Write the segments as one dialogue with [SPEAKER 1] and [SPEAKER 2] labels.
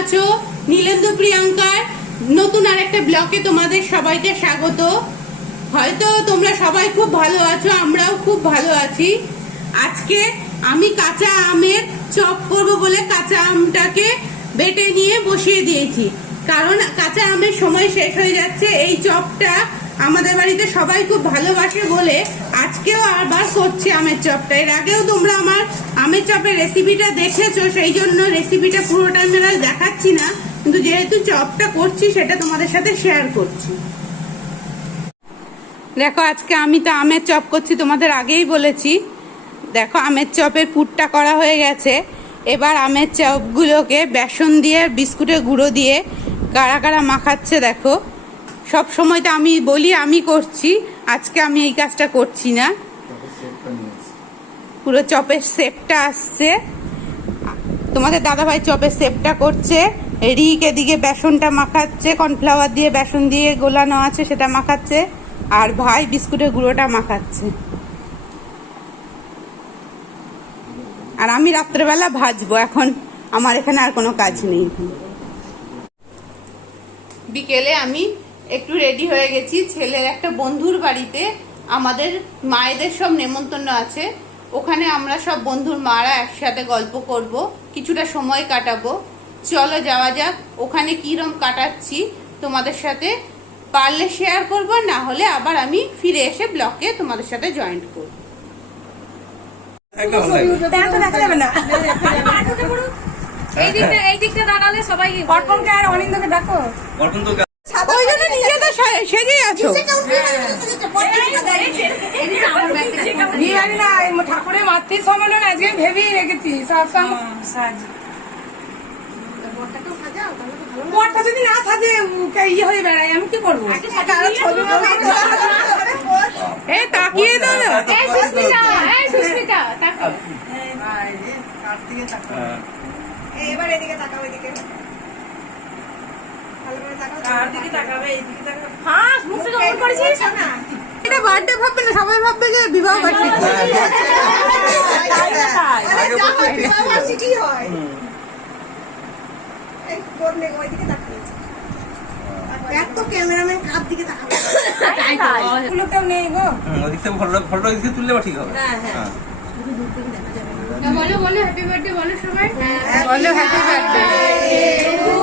[SPEAKER 1] আছো? নীলেন্দু প্রিয়াঙ্কার, নতুন আর একটা ব্লকে তোমাদের সবাইকে স্বাগত। হয়তো তোমরা সবাই খুব ভালো আছো, আমরাও খুব ভালো আছি। আজকে আমি কাঁচা আমের চপ করব বলে কাঁচা আমটাকে বেটে নিয়ে বসিয়ে দিয়েছি। কারণ কাঁচা আমের সময় শেষ হয়ে যাচ্ছে, এই চপটা আমাদের বাড়িতে সবাই খুব ভালোবাসে বলে আজকেও আবার করছি আমের চপটা। এর আগেও তোমরা আমার আমের চপের রেসিপিটা দেখেছ, সেই জন্য রেসিপিটা পুরোটা আমি দেখাচ্ছি না। কিন্তু যেহেতু চপটা করছি, সেটা তোমাদের সাথে শেয়ার করছি। দেখো, আজকে আমি তো আমের চপ করছি, তোমাদের আগেই বলেছি। দেখো, আমের চপের পুরটা করা হয়ে গেছে। এবার আমের চপগুলোকে বেসন দিয়ে বিস্কুটের গুঁড়ো দিয়ে কারা কারা মাখাচ্ছে দেখো। সব সময় তো আমি বলি, আমি করছি, আজকে আমি এই কাজটা করছি না। পুরো চপের শেপটা আসছে। তোমাদের দাদাভাই চপের শেপটা করছে। রিক এদিকে বেসনটা মাখাচ্ছে, কর্নফ্লাওয়ার দিয়ে বেসন দিয়ে গোলানো আছে, সেটা মাখাচ্ছে। আর ভাই বিস্কুটের গুঁড়োটা মাখাচ্ছে। আর আমি রাত্রেবেলা ভাজবো, এখন আমার এখানে আর কোনো কাজ নেই। বিকেলে আমি একটু রেডি হয়ে গেছি। ছেলের একটা বন্ধুর বাড়িতে আমাদের মায়েদের সব নেমন্তন্ন আছে। ওখানে আমরা সব বন্ধুর মারা একসাথে গল্প করব কিছুটা সময় কাটাবো। চলো যাওয়া যাক ওখানে কিরম কাটাচ্ছি তোমাদের সাথে। পারলে শেয়ার করব না হলে আবার আমি ফিরে এসে ব্লকে তোমাদের সাথে জয়েন্ট করব।
[SPEAKER 2] দেখা
[SPEAKER 3] এই দিকটা এই দিকটা দাঁড়ালে সবাই
[SPEAKER 2] অর্পণকে আর অনিন্দকে ডাকো।
[SPEAKER 4] অর্পণ তো
[SPEAKER 1] সেজে আছো।
[SPEAKER 2] বিয়ে না ঠাকুরের মাতৃ সম্মেলন আজকে ভেবেই রেখেছি সবসময় বরটা যদি না সাজে ইয়ে হয়ে বেড়ায় আমি কি করব
[SPEAKER 1] এ তাকিয়ে দাও।
[SPEAKER 3] এই এই
[SPEAKER 5] এবার এদিকে তাকাও এদিকে। ভালো করে তাকাও
[SPEAKER 3] হ্যাঁ
[SPEAKER 1] ভাববে না সবাই ভাববে যে বিবাহ বার্ষিকী
[SPEAKER 5] আরে যা হয় হয় এত ক্যামেরাম্যান কার দিকে তাকাবে
[SPEAKER 2] এগুলো কেউ নেই গো
[SPEAKER 4] ওদিক থেকে ফটো ফটো দিক তুললে ঠিক হবে
[SPEAKER 5] হ্যাঁ, হ্যাঁ।
[SPEAKER 3] বলো বলো হ্যাপি বার্থডে বলো সবাই
[SPEAKER 1] বলো হ্যাপি বার্থডে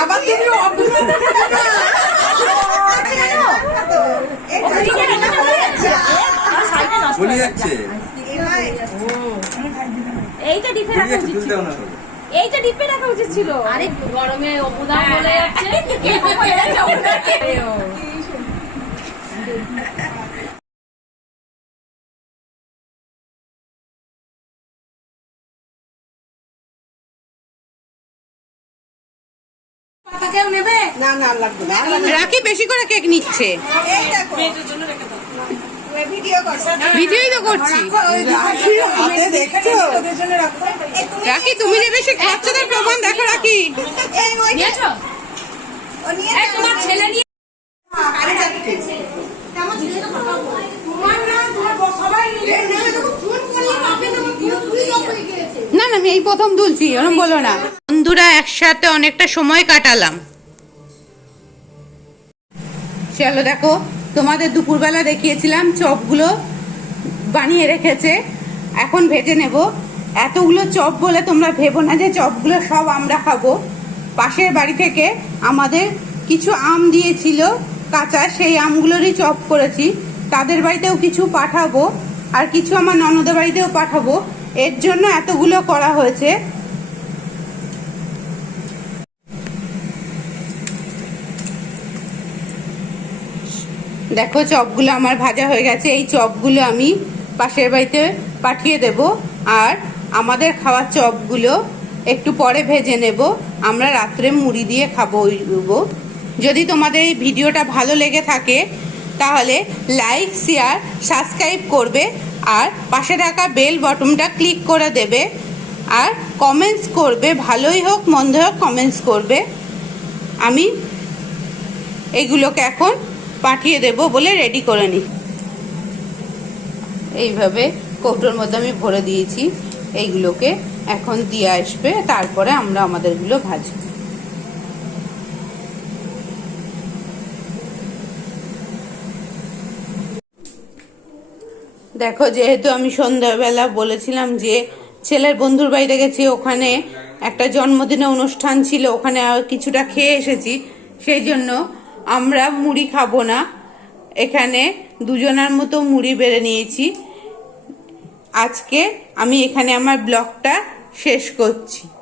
[SPEAKER 2] আবার তুমি
[SPEAKER 4] বলি যাচ্ছে।
[SPEAKER 3] এইটা ডিপে রাখা উচিত ছিল। এইটা ডিপে রাখা উচিত ছিল। আরে গরমে অপুদা বলে যাচ্ছে।
[SPEAKER 1] রাখি বেশি করে কেক নিচ্ছে।
[SPEAKER 5] এই দেখো। ভিডিও করো।
[SPEAKER 1] ভিডিওই তো করছি।
[SPEAKER 5] হাতে দেখছ?
[SPEAKER 2] ওদের জন্য রাখো।
[SPEAKER 1] তুমি যে বেশি খাচ্ছ তার প্রমাণ দেখো রাখি।
[SPEAKER 5] এই ওই
[SPEAKER 3] নিয়েছো?
[SPEAKER 5] ও নিয়ে
[SPEAKER 3] এই তোমার ছেলে নিয়ে
[SPEAKER 5] আরে যাচ্ছে কেমন ছিল?
[SPEAKER 2] তোমার না তোমার সবাই মিলে
[SPEAKER 5] ফোন করলে পাবে না পুরো সুইচ অফ হয়ে
[SPEAKER 1] না না আমি এই প্রথম তুলছি ওরম বলো না। বন্ধুরা একসাথে অনেকটা সময় কাটালাম। চলো দেখো, তোমাদের দুপুরবেলা দেখিয়েছিলাম চপগুলো বানিয়ে রেখেছে, এখন ভেজে নেব। এতগুলো চপ বলে তোমরা ভেবো না যে চপগুলো সব আমরা খাব। পাশের বাড়ি থেকে আমাদের কিছু আম দিয়েছিল কাঁচা, সেই আমগুলোরই চপ করেছি। তাদের বাড়িতেও কিছু পাঠাবো, আর কিছু আমার ননদের বাড়িতেও পাঠাবো। এর জন্য এতগুলো করা হয়েছে। দেখো, চপগুলো আমার ভাজা হয়ে গেছে। এই চপগুলো আমি পাশের বাড়িতে পাঠিয়ে দেব। আর আমাদের খাওয়ার চপগুলো একটু পরে ভেজে নেব। আমরা রাত্রে মুড়ি দিয়ে খাব ওইগুলো যদি তোমাদের এই ভিডিওটা ভালো লেগে থাকে, তাহলে লাইক, শেয়ার, সাবস্ক্রাইব করবে। আর পাশে থাকা বেল বটনটা ক্লিক করে দেবে। আর কমেন্টস করবে, ভালোই হোক, মন্দ হোক কমেন্টস করবে। আমি এগুলোকে এখন পাঠিয়ে দেব বলে রেডি করে নিই এইভাবে কৌটোর মধ্যে আমি ভরে দিয়েছি এইগুলোকে। এখন দিয়ে আসবে, তারপরে আমরা আমাদেরগুলো ভাজবো। দেখো, যেহেতু আমি সন্ধ্যাবেলা বলেছিলাম যে ছেলের বন্ধুর বাড়িতে গেছি, ওখানে একটা জন্মদিনের অনুষ্ঠান ছিল, ওখানে কিছুটা খেয়ে এসেছি, সেই জন্য আমরা মুড়ি খাব না। এখানে দুজনার মতো মুড়ি বেড়ে নিয়েছি। আজকে আমি এখানে আমার ব্লগটা শেষ করছি।